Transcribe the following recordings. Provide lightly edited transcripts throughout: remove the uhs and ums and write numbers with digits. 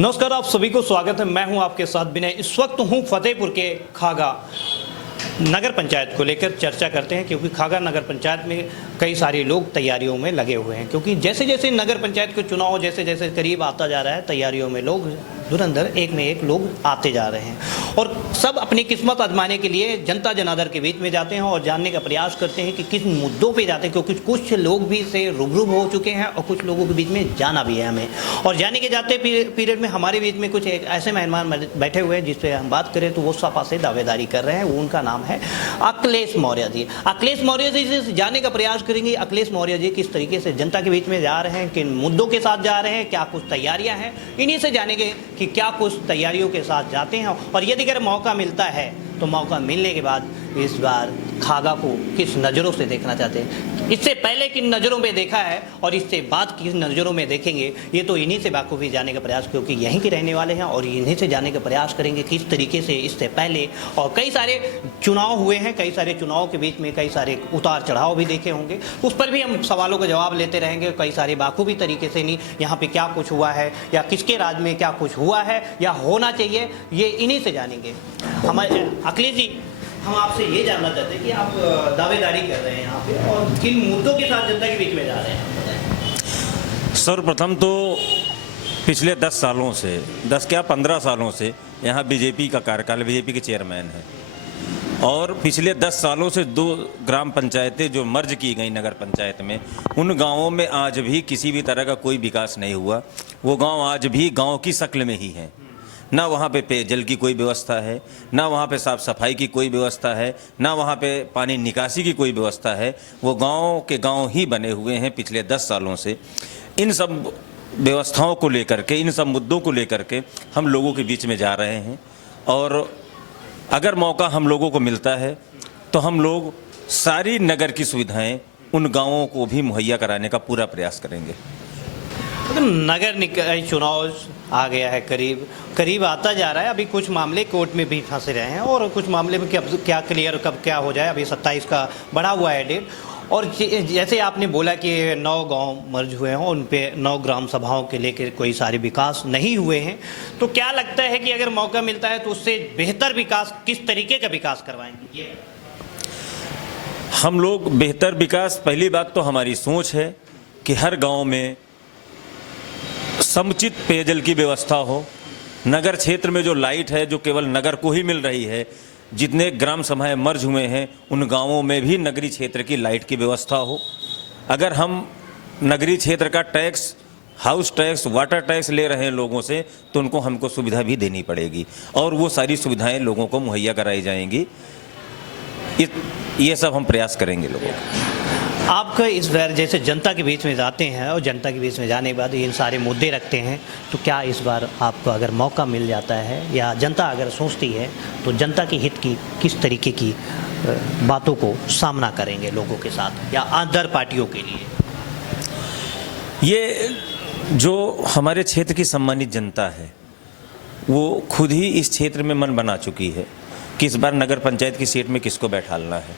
नमस्कार, आप सभी को स्वागत है। मैं हूं आपके साथ विनय। इस वक्त हूं फतेहपुर के खागा नगर पंचायत को लेकर चर्चा करते हैं, क्योंकि खागा नगर पंचायत में कई सारे लोग तैयारियों में लगे हुए हैं। क्योंकि जैसे जैसे नगर पंचायत के चुनाव जैसे जैसे करीब आता जा रहा है, तैयारियों में लोग धुरंधर एक में एक लोग आते जा रहे हैं और सब अपनी किस्मत आजमाने के लिए जनता जनार्दन के बीच में जाते हैं और जानने का प्रयास करते हैं कि किस मुद्दों पे जाते हैं। क्योंकि कुछ लोग भी से रूबरू हो चुके हैं और कुछ लोगों के बीच में जाना भी है हमें। और जाने के जाते पीरियड में हमारे बीच में कुछ एक ऐसे मेहमान बैठे हुए हैं जिसपे हम बात करें तो वो सपा से दावेदारी कर रहे हैं। उनका नाम है अखिलेश मौर्य जी। अखिलेश मौर्य जी से जानने का प्रयास करेंगे अखिलेश मौर्य जी किस तरीके से जनता के बीच में जा रहे हैं, किन मुद्दों के साथ जा रहे हैं, क्या कुछ तैयारियां हैं, इन्हीं से जानेंगे कि क्या कुछ तैयारियों के साथ जाते हैं। और यदि अगर मौका मिलता है तो मौका मिलने के बाद इस बार खागा को किस नज़रों से देखना चाहते हैं, इससे पहले किन नज़रों में देखा है और इससे बाद किस नज़रों में देखेंगे, ये तो इन्हीं से बाखूबी जाने का प्रयास, क्योंकि यहीं के रहने वाले हैं और इन्हीं से जाने का प्रयास करेंगे किस तरीके से इससे पहले और कई सारे चुनाव हुए हैं। कई सारे चुनाव के बीच में कई सारे उतार चढ़ाव भी देखे होंगे, उस पर भी हम सवालों का जवाब लेते रहेंगे। कई सारे बाखूबी तरीके से नहीं यहाँ पे क्या कुछ हुआ है या किसके राज में क्या कुछ हुआ है या होना चाहिए, ये इन्हीं से जानेंगे। हमारे अखिलेश जी, हम आपसे ये जानना चाहते हैं कि आप दावेदारी कर रहे हैं यहाँ पे और किन मुद्दों के साथ जनता के बीच में जा रहे हैं। सर्वप्रथम तो पिछले 10 सालों से 10 क्या 15 सालों से यहाँ बीजेपी का कार्यकाल, बीजेपी के चेयरमैन है और पिछले 10 सालों से 2 ग्राम पंचायतें जो मर्ज की गई नगर पंचायत में, उन गांवों में आज भी किसी भी तरह का कोई विकास नहीं हुआ। वो गांव आज भी गांव की शक्ल में ही हैं। ना वहाँ पे पेयजल की कोई व्यवस्था है, ना वहाँ पे साफ़ सफाई की कोई व्यवस्था है, ना वहाँ पे पानी निकासी की कोई व्यवस्था है। वो गांव के गांव ही बने हुए हैं पिछले 10 सालों से। इन सब व्यवस्थाओं को लेकर के, इन सब मुद्दों को लेकर के हम लोगों के बीच में जा रहे हैं और अगर मौका हम लोगों को मिलता है तो हम लोग सारी नगर की सुविधाएं उन गाँवों को भी मुहैया कराने का पूरा प्रयास करेंगे। तो नगर निकाय चुनाव आ गया है, करीब आता जा रहा है। अभी कुछ मामले कोर्ट में भी फंसे रहे हैं और कुछ मामले में क्या क्लियर कब क्या हो जाए। अभी 27 का बढ़ा हुआ है डेट। और जैसे आपने बोला कि 9 गांव मर्ज हुए हैं, उन पे 9 ग्राम सभाओं के लेकर कोई सारे विकास नहीं हुए हैं, तो क्या लगता है कि अगर मौका मिलता है तो उससे बेहतर विकास, किस तरीके का विकास करवाएंगे? हम लोग बेहतर विकास, पहली बात तो हमारी सोच है कि हर गाँव में समुचित पेयजल की व्यवस्था हो। नगर क्षेत्र में जो लाइट है जो केवल नगर को ही मिल रही है, जितने ग्राम सभाएं मर्ज हुए हैं उन गांवों में भी नगरीय क्षेत्र की लाइट की व्यवस्था हो। अगर हम नगरीय क्षेत्र का tax, house tax, water tax ले रहे हैं लोगों से, तो उनको हमको सुविधा भी देनी पड़ेगी और वो सारी सुविधाएं लोगों को मुहैया कराई जाएंगी। ये सब हम प्रयास करेंगे लोगों को। आपका इस बार जैसे जनता के बीच में जाते हैं और जनता के बीच में जाने के बाद इन सारे मुद्दे रखते हैं, तो क्या इस बार आपको अगर मौका मिल जाता है या जनता अगर सोचती है तो जनता के हित की किस तरीके की बातों को सामना करेंगे लोगों के साथ या अदर पार्टियों के लिए? ये जो हमारे क्षेत्र की सम्मानित जनता है वो खुद ही इस क्षेत्र में मन बना चुकी है कि इस बार नगर पंचायत की सीट में किसको बैठालना है।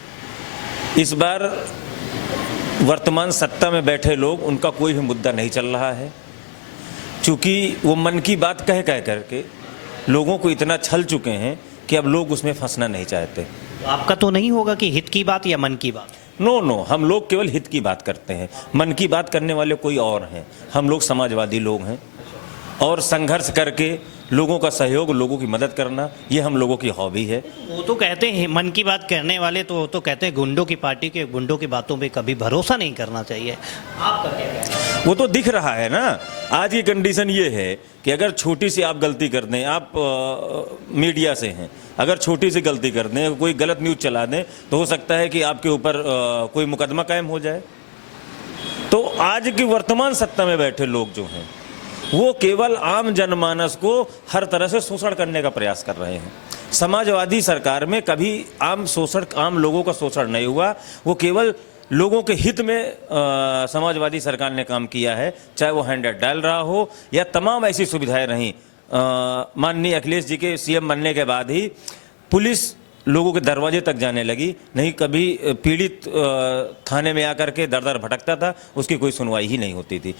इस बार वर्तमान सत्ता में बैठे लोग, उनका कोई भी मुद्दा नहीं चल रहा है, क्योंकि वो मन की बात कह करके लोगों को इतना छल चुके हैं कि अब लोग उसमें फंसना नहीं चाहते। आपका तो नहीं होगा कि हित की बात या मन की बात? नो, हम लोग केवल हित की बात करते हैं। मन की बात करने वाले कोई और हैं। हम लोग समाजवादी लोग हैं और संघर्ष करके लोगों का सहयोग, लोगों की मदद करना, ये हम लोगों की हॉबी है। वो तो कहते हैं मन की बात करने वाले, तो वो तो कहते हैं गुंडों की पार्टी के गुंडों की बातों पे कभी भरोसा नहीं करना चाहिए। आपका क्या कहना है? वो तो दिख रहा है ना। आज की कंडीशन ये है कि अगर छोटी सी आप गलती कर दें, आप मीडिया से हैं, अगर छोटी सी गलती कर दें, कोई गलत न्यूज़ चला दें, तो हो सकता है कि आपके ऊपर कोई मुकदमा कायम हो जाए। तो आज की वर्तमान सत्ता में बैठे लोग जो हैं वो केवल आम जनमानस को हर तरह से शोषण करने का प्रयास कर रहे हैं। समाजवादी सरकार में कभी आम लोगों का शोषण नहीं हुआ। वो केवल लोगों के हित में समाजवादी सरकार ने काम किया है, चाहे वो हैंडल डाल रहा हो या तमाम ऐसी सुविधाएं रहीं। माननीय अखिलेश जी के सीएम बनने के बाद ही पुलिस लोगों के दरवाजे तक जाने लगी। नहीं कभी पीड़ित थाने में आकर के दर दर भटकता था, उसकी कोई सुनवाई ही नहीं होती थी।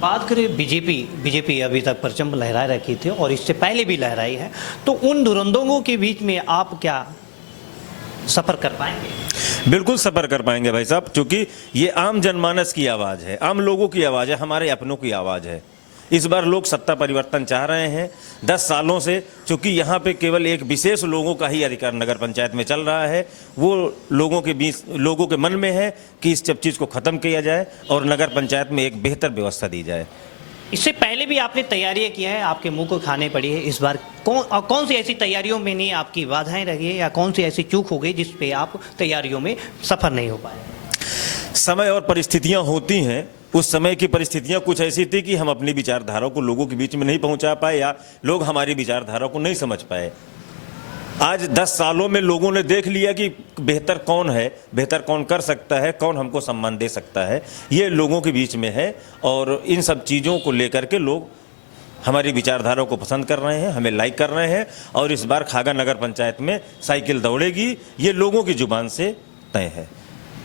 बात करें बीजेपी अभी तक परचम लहरा रखी थी और इससे पहले भी लहराई है, तो उन धुरंधरों के बीच में आप क्या सफर कर पाएंगे? बिल्कुल सफर कर पाएंगे भाई साहब, क्योंकि ये आम जनमानस की आवाज़ है, आम लोगों की आवाज़ है, हमारे अपनों की आवाज़ है। इस बार लोग सत्ता परिवर्तन चाह रहे हैं 10 सालों से, क्योंकि यहाँ पे केवल एक विशेष लोगों का ही अधिकार नगर पंचायत में चल रहा है। वो लोगों के मन में है कि इस सब चीज़ को ख़त्म किया जाए और नगर पंचायत में एक बेहतर व्यवस्था दी जाए। इससे पहले भी आपने तैयारियां की है, आपके मुंह को खाने पड़ी है। इस बार कौन सी ऐसी तैयारियों में नहीं आपकी बाधाएं रही है, या कौन सी ऐसी चूक हो गई जिस पे आप तैयारियों में सफल नहीं हो पाए? समय और परिस्थितियां होती हैं। उस समय की परिस्थितियां कुछ ऐसी थी कि हम अपनी विचारधारा को लोगों के बीच में नहीं पहुंचा पाए, या लोग हमारी विचारधारा को नहीं समझ पाए। आज 10 सालों में लोगों ने देख लिया कि बेहतर कौन है, बेहतर कौन कर सकता है, कौन हमको सम्मान दे सकता है, ये लोगों के बीच में है। और इन सब चीज़ों को लेकर के लोग हमारी विचारधारा को पसंद कर रहे हैं, हमें लाइक कर रहे हैं। और इस बार खागा नगर पंचायत में साइकिल दौड़ेगी, ये लोगों की जुबान से तय है।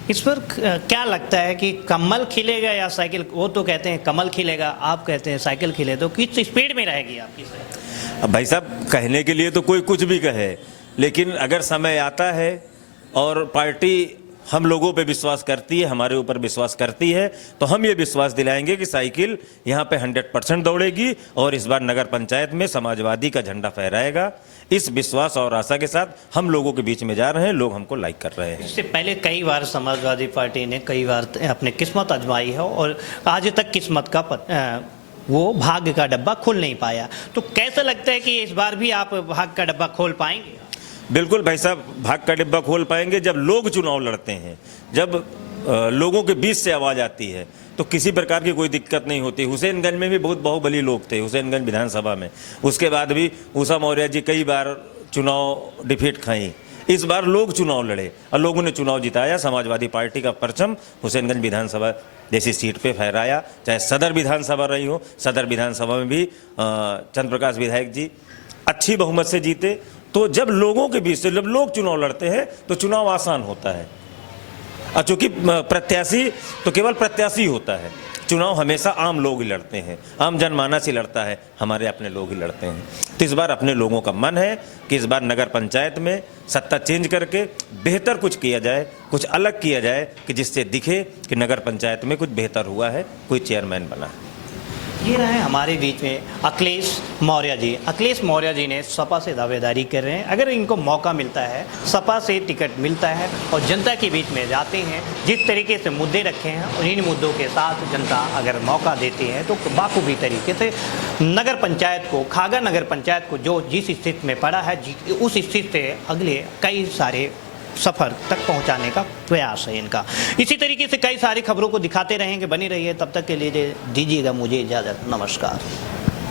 इस पर क्या लगता है कि कमल खिलेगा या साइकिल? वो तो कहते हैं कमल खिलेगा, आप कहते हैं साइकिल खिले, तो किस स्पीड में रहेगी आपकी साइकिल? अब भाई साहब, कहने के लिए तो कोई कुछ भी कहे, लेकिन अगर समय आता है और पार्टी हम लोगों पे विश्वास करती है, हमारे ऊपर विश्वास करती है, तो हम ये विश्वास दिलाएंगे कि साइकिल यहाँ पे 100% दौड़ेगी और इस बार नगर पंचायत में समाजवादी का झंडा फहराएगा। इस विश्वास और आशा के साथ हम लोगों के बीच में जा रहे हैं, लोग हमको लाइक कर रहे हैं। इससे पहले कई बार समाजवादी पार्टी ने कई बार अपनी किस्मत आजमाई है और आज तक किस्मत का वो भाग्य का डब्बा खोल नहीं पाया, तो कैसा लगता है कि इस बार भी आप भाग्य का डब्बा खोल पाएंगे? बिल्कुल भाई साहब, भाग का डिब्बा खोल पाएंगे। जब लोग चुनाव लड़ते हैं, जब लोगों के बीच से आवाज़ आती है, तो किसी प्रकार की कोई दिक्कत नहीं होती। हुसैनगंज में भी बहुत बाहुबली लोग थे, हुसैनगंज विधानसभा में। उसके बाद भी उषा मौर्य जी कई बार चुनाव डिफीट खाई। इस बार लोग चुनाव लड़े और लोगों ने चुनाव जिताया। समाजवादी पार्टी का परचम हुसैनगंज विधानसभा जैसी सीट पे फहराया। चाहे सदर विधानसभा रही हो, सदर विधानसभा में भी चंद्र प्रकाश विधायक जी अच्छी बहुमत से जीते। तो जब लोगों के बीच से जब लोग चुनाव लड़ते हैं तो चुनाव आसान होता है। और चूंकि प्रत्याशी तो केवल प्रत्याशी होता है, चुनाव हमेशा आम लोग ही लड़ते हैं, आम जनमानस ही लड़ता है, हमारे अपने लोग ही लड़ते हैं। तो इस बार अपने लोगों का मन है कि इस बार नगर पंचायत में सत्ता चेंज करके बेहतर कुछ किया जाए, कुछ अलग किया जाए, कि जिससे दिखे कि नगर पंचायत में कुछ बेहतर हुआ है, कोई चेयरमैन बना है। ये रहे हमारे बीच में अखिलेश मौर्य जी। अखिलेश मौर्य जी ने सपा से दावेदारी कर रहे हैं। अगर इनको मौका मिलता है, सपा से टिकट मिलता है और जनता के बीच में जाते हैं, जिस तरीके से मुद्दे रखे हैं और इन मुद्दों के साथ जनता अगर मौका देती है, तो बाखूबी तरीके से नगर पंचायत को, खागा नगर पंचायत को जो जिस स्थिति में पड़ा है, उस स्थिति से अगले कई सारे सफर तक पहुंचाने का प्रयास है इनका। इसी तरीके से कई सारी खबरों को दिखाते रहेंगे, बनी रहिए। तब तक के लिए दीजिएगा मुझे इजाज़त। नमस्कार।